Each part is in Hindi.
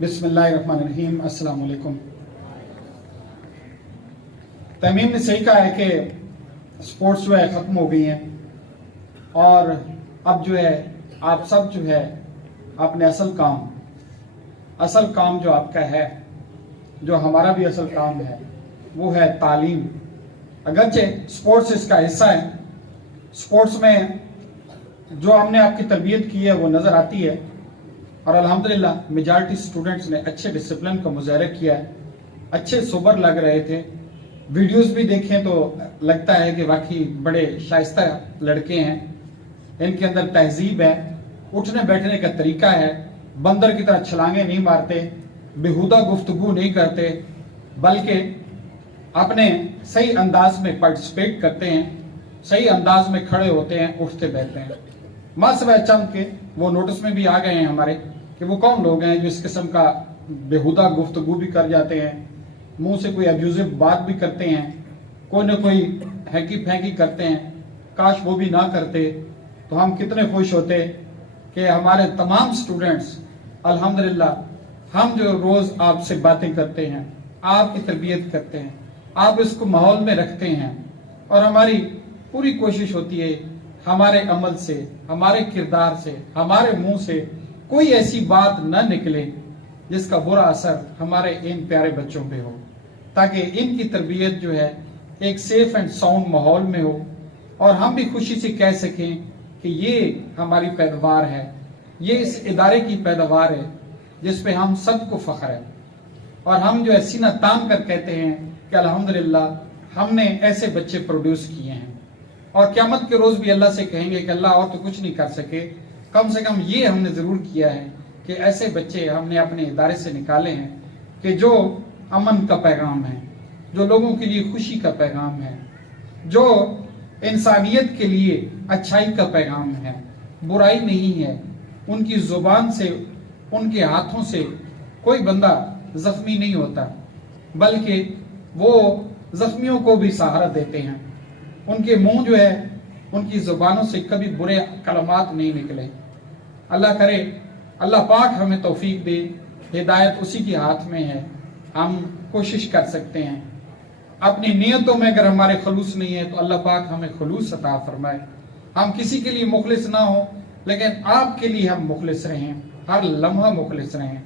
बिस्मिल्लाहिर्रहमानिर्रहीम, अस्सलाम वालेकुम। तमीम ने सही कहा है कि स्पोर्ट्स जो है ख़त्म हो गई हैं और अब जो है आप सब जो है अपने असल काम जो आपका है, जो हमारा भी असल काम है, वो है तालीम। अगरचे स्पोर्ट्स इसका हिस्सा है, स्पोर्ट्स में जो हमने आपकी तरबियत की है वो नज़र आती है और अल्हम्दुलिल्लाह मेजॉरिटी स्टूडेंट्स ने अच्छे डिसिप्लिन का मुजाहरा किया है, अच्छे सोबर लग रहे थे। वीडियोस भी देखें तो लगता है कि वाकई बड़े शाइस्ता लड़के हैं, इनके अंदर तहजीब है, उठने बैठने का तरीका है, बंदर की तरह छलांगे नहीं मारते, बेहुदा गुफ्तगू नहीं करते, बल्कि अपने सही अंदाज में पार्टिसिपेट करते हैं, सही अंदाज में खड़े होते हैं, उठते बैठते हैं। मासवा चंद के वो नोटिस में भी आ गए हैं हमारे कि वो कौन लोग हैं जो इस किस्म का बेहुदा गुफ्तगू भी कर जाते हैं, मुंह से कोई अब्यूजिव बात भी करते हैं, कोई ना कोई हैंकी फैंकी करते हैं। काश वो भी ना करते तो हम कितने खुश होते कि हमारे तमाम स्टूडेंट्स अल्हम्दुलिल्लाह हम जो रोज आपसे बातें करते हैं, आपकी तरबियत करते हैं, आप इसको माहौल में रखते हैं और हमारी पूरी कोशिश होती है हमारे अमल से, हमारे किरदार से, हमारे मुंह से कोई ऐसी बात न निकले जिसका बुरा असर हमारे इन प्यारे बच्चों पे हो, ताकि इनकी तरबियत जो है एक सेफ एंड साउंड माहौल में हो और हम भी खुशी से कह सकें कि ये हमारी पैदावार है, ये इस इदारे की पैदावार है जिस पे हम सबको फख्र है और हम जो है सीना तान कर कहते हैं कि अल्हम्दुलिल्लाह हमने ऐसे बच्चे प्रोड्यूस किए हैं और क़यामत के रोज भी अल्लाह से कहेंगे कि अल्लाह और तो कुछ नहीं कर सके, कम से कम ये हमने जरूर किया है कि ऐसे बच्चे हमने अपने इदारे से निकाले हैं कि जो अमन का पैगाम है, जो लोगों के लिए खुशी का पैगाम है, जो इंसानियत के लिए अच्छाई का पैगाम है, बुराई नहीं है। उनकी जुबान से, उनके हाथों से कोई बंदा जख्मी नहीं होता, बल्कि वो जख्मियों को भी सहारा देते हैं। उनके मुंह जो है, उनकी जुबानों से कभी बुरे कलमात नहीं निकले। अल्लाह करे, अल्लाह पाक हमें तौफीक दे, हिदायत उसी के हाथ में है। हम कोशिश कर सकते हैं, अपनी नियतों में अगर हमारे खलूस नहीं है तो अल्लाह पाक हमें खलूस अता फरमाए। हम किसी के लिए मुखलिस ना हो, लेकिन आपके लिए हम मुखलिस रहें, हर लम्हा मुखलिस रहें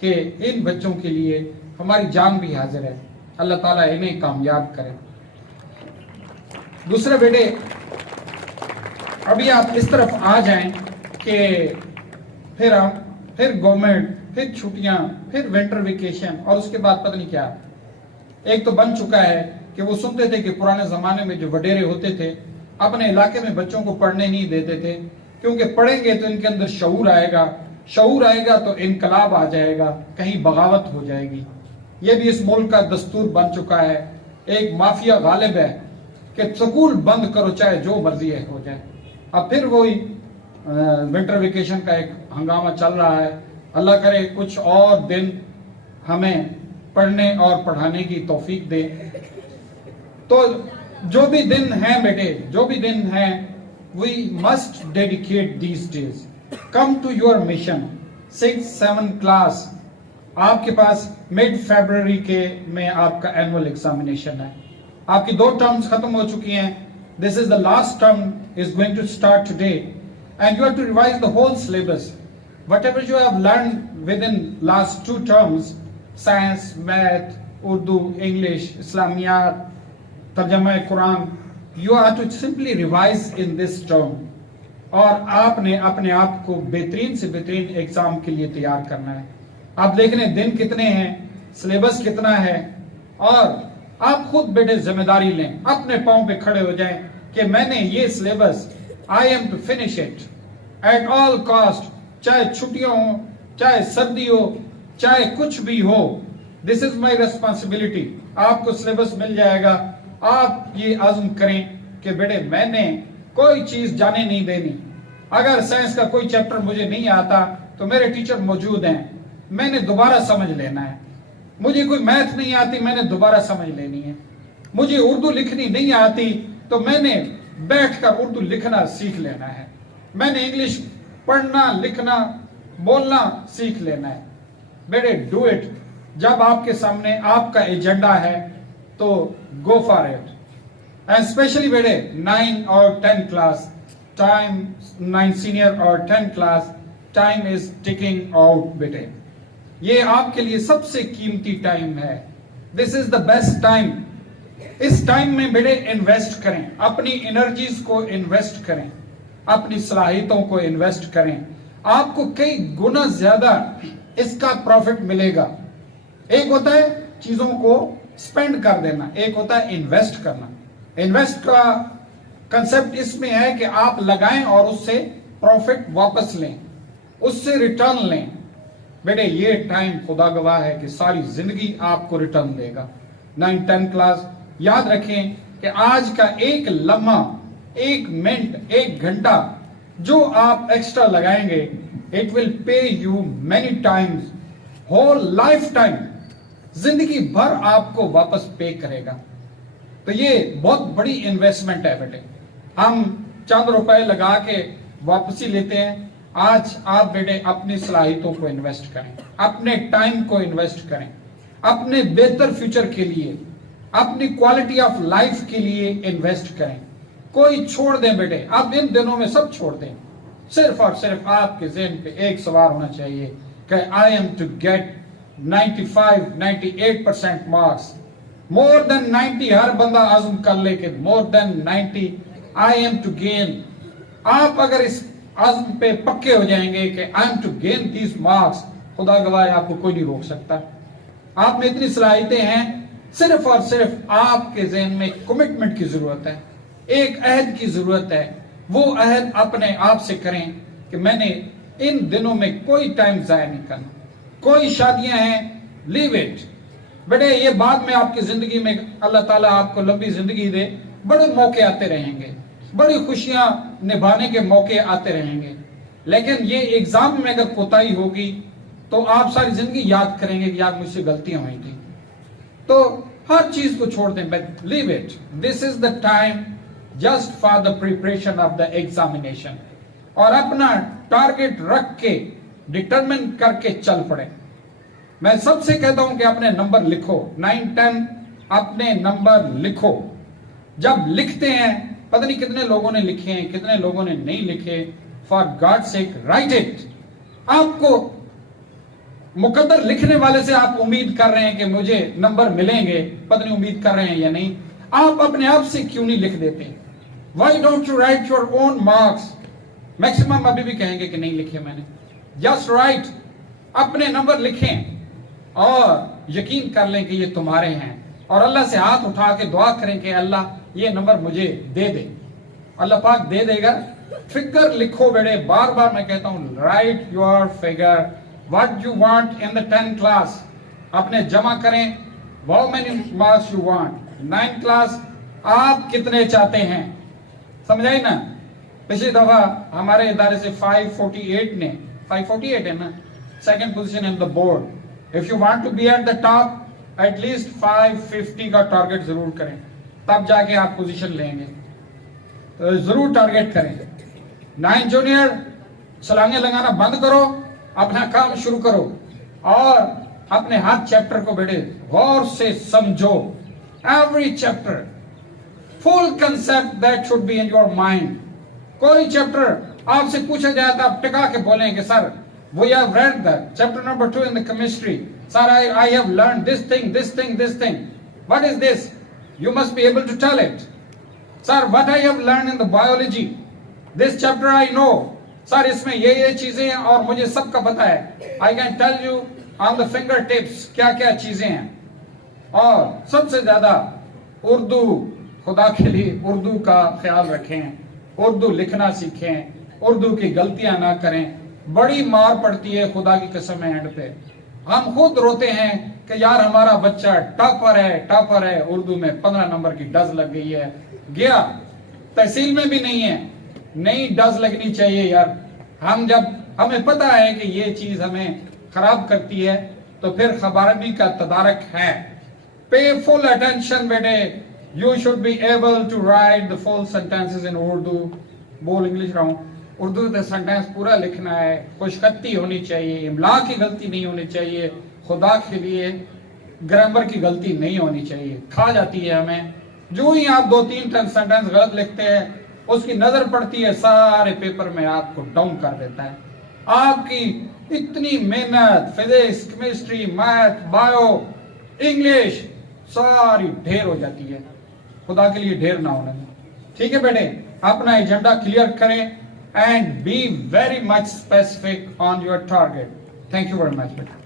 कि इन बच्चों के लिए हमारी जान भी हाजिर है। अल्लाह ताला इन्हें कामयाब करे। दूसरे बेटे, अभी आप इस तरफ आ जाएं कि फिर गवर्नमेंट, फिर छुट्टियां, फिर विंटर वेकेशन और उसके बाद पता नहीं क्या। एक तो बन चुका है कि वो सुनते थे कि पुराने जमाने में जो वडेरे होते थे अपने इलाके में बच्चों को पढ़ने नहीं देते थे, क्योंकि पढ़ेंगे तो इनके अंदर शऊर आएगा, शऊर आएगा तो इनकलाब आ जाएगा, कहीं बगावत हो जाएगी। ये भी इस मुल्क का दस्तूर बन चुका है, एक माफिया गालिब है कि स्कूल बंद करो चाहे जो मर्जी है हो जाए। अब फिर वही विंटर वेकेशन का एक हंगामा चल रहा है। अल्लाह करे कुछ और दिन हमें पढ़ने और पढ़ाने की तौफीक दे। तो जो भी दिन हैं बेटे, जो भी दिन हैं, we must dedicate these days, come to your mission. 6-7 class आपके पास मिड फरवरी के में आपका एनुअल एग्जामिनेशन है। आपकी 2 टर्म्स खत्म हो चुकी हैं। This is the last term is going to start today and you have to revise the whole syllabus. Whatever you have learned within last 2 terms, science, math, Urdu, English, Islamiyat, तर्जमा Quran, you have to simply revise in this term। और आपने अपने आप को बेहतरीन से बेहतरीन एग्जाम के लिए तैयार करना है। आप देख लें दिन कितने हैं, सिलेबस कितना है और आप खुद बेटे जिम्मेदारी लें, अपने पांव पे खड़े हो जाएं कि मैंने ये syllabus, I am to finish it at all cost, चाहे छुट्टियां हो, चाहे सर्दी हो, चाहे कुछ भी हो। This is my responsibility. आपको सिलेबस मिल जाएगा, आप ये आज़म करें कि बेटे मैंने कोई चीज जाने नहीं देनी। अगर साइंस का कोई चैप्टर मुझे नहीं आता तो मेरे टीचर मौजूद हैं, मैंने दोबारा समझ लेना है। मुझे कोई मैथ नहीं आती, मैंने दोबारा समझ लेनी है। मुझे उर्दू लिखनी नहीं आती तो मैंने बैठकर उर्दू लिखना सीख लेना है। मैंने इंग्लिश पढ़ना, लिखना, बोलना सीख लेना है। बेटे डू इट। जब आपके सामने आपका एजेंडा है तो go for it. And specially बेटे 9 और 10 क्लास टाइम, 9 सीनियर और 10 class time is ticking out बेटे। ये आपके लिए सबसे कीमती टाइम है। This is the best time. इस टाइम में बेटे इन्वेस्ट करें, अपनी एनर्जीज को इन्वेस्ट करें, अपनी सलाहियतों को इन्वेस्ट करें। आपको कई गुना ज्यादा इसका प्रॉफिट मिलेगा। एक होता है चीजों को स्पेंड कर देना, एक होता है इन्वेस्ट करना। इन्वेस्ट का कंसेप्ट इसमें है कि आप लगाएं और उससे प्रॉफिट वापस लें, उससे रिटर्न लें। बेटे ये टाइम खुदा गवाह है कि सारी जिंदगी आपको रिटर्न देगा। 9, 10 क्लास याद रखें कि आज का एक लम्हा, एक मिनट, एक घंटा जो आप एक्स्ट्रा लगाएंगे, it will pay you many times, whole life time, जिंदगी भर आपको वापस पे करेगा। तो ये बहुत बड़ी इन्वेस्टमेंट है बेटे। हम चंद रुपए लगा के वापसी लेते हैं। आज आप बेटे अपनी सलाहियतों को इन्वेस्ट करें, अपने टाइम को इन्वेस्ट करें, अपने बेहतर फ्यूचर के लिए, अपनी क्वालिटी ऑफ लाइफ के लिए इन्वेस्ट करें। कोई छोड़ दें बेटे, अब इन दिनों में सब छोड़ दें। सिर्फ और सिर्फ आपके ज़हन पे एक सवाल होना चाहिए कि I am to get 95, 98% marks. More than 90 हर बंदा आज़म कर ले कि more than 90 I am to gain. आप अगर इस आज़म पे पक्के हो जाएंगे कि I am to gain these marks, खुदा गवाह आपको कोई नहीं रोक सकता। आप में इतनी सलाहियतें हैं, सिर्फ और सिर्फ आपके ज़हन में कमिटमेंट की जरूरत है, एक अहद की जरूरत है। वो अहद अपने आप से करें कि मैंने इन दिनों में कोई टाइम जाया नहीं करना। कोई शादियां हैं, लीव इट बेटे। ये बाद में आपकी जिंदगी में अल्लाह ताला आपको लंबी जिंदगी दे, बड़े मौके आते रहेंगे, बड़ी खुशियां निभाने के मौके आते रहेंगे। लेकिन ये एग्जाम में अगर कोताही होगी तो आप सारी जिंदगी याद करेंगे कि यार मुझसे गलतियां हुई थी। तो हर चीज को छोड़ दें, but leave it. This is the time just for the preparation of the examination. और अपना टारगेट रख के डिटरमिन करके चल पड़े। मैं सबसे कहता हूं कि अपने नंबर लिखो, 9, 10 अपने नंबर लिखो। जब लिखते हैं, पता नहीं कितने लोगों ने लिखे हैं, कितने लोगों ने नहीं लिखे। For God sake right it. आपको मुकद्दर लिखने वाले से आप उम्मीद कर रहे हैं कि मुझे नंबर मिलेंगे, पता नहीं उम्मीद कर रहे हैं या नहीं। आप अपने आप से क्यों नहीं लिख देते? Why don't you right your own marks? Maximum अभी भी कहेंगे कि नहीं लिखे मैंने। जस्ट राइट, अपने नंबर लिखें और यकीन कर लें कि ये तुम्हारे हैं। और अल्लाह से हाथ उठा के दुआ करें कि अल्लाह ये नंबर मुझे दे दे। अल्लाह पाक दे देगा। फिगर लिखो बेटे, बार बार मैं कहता हूं, right your figure, what you want in the 10 class. अपने जमा करें, how many marks you want. 9 class आप कितने चाहते हैं, समझाई ना। पिछली दफा हमारे इदारे से 548 है ना, second position in the board. If you want to be at the top at least 550 का टारगेट जरूर करें, तब जाके आप पोजीशन लेंगे। तो जरूर टारगेट करें। 9 जूनियर छलांगे लगाना बंद करो, अपना काम शुरू करो और अपने हाथ चैप्टर को बेटे गौर से समझो। Every chapter, full concept that should be in your mind. कोई चैप्टर आपसे पूछा जाए तो आप टिका के बोलेंगे, sir we have read that chapter number 2 in the chemistry, sir I have learn this thing, what is this? You must be able to tell it. Sir what I have learn in the biology, this chapter I know, sir इसमें ये चीजें हैं और मुझे सबका पता है। I can tell you on the finger tips क्या क्या चीजें हैं। और सबसे ज्यादा उर्दू, खुदा के लिए उर्दू का ख्याल रखें, उर्दू लिखना सीखें, उर्दू की गलतियां ना करें। बड़ी मार पड़ती है खुदा की कसम है एंड पे। हम खुद रोते हैं कि यार हमारा बच्चा टॉपर है, उर्दू में 15 नंबर की डज लग गई है, गया तहसील में भी नहीं है, नहीं डज लगनी चाहिए यार। हम जब हमें पता है कि ये चीज हमें खराब करती है तो फिर खबरदारी का तदारक है। पे फुल अटेंशन बेटे, you should be able to write the full sentences in Urdu, बोल इंग्लिश रहा हूं। उर्दू का सेंटेंस पूरा लिखना है, खुशखत्ती होनी चाहिए, इमला की गलती नहीं होनी चाहिए, खुदा के लिए ग्रामर की गलती नहीं होनी चाहिए, खा जाती है हमें। जो ही आप 2-3 सेंटेंस गलत लिखते हैं, उसकी नजर पड़ती है सारे पेपर में, आपको डाउन कर देता है। आपकी इतनी मेहनत, physics, chemistry, math, bio, English सारी ढेर हो जाती है। खुदा के लिए ढेर ना होने दें। ठीक है बेटे, अपना एजेंडा क्लियर करें and be very much specific on your target. Thank you very much बेटा।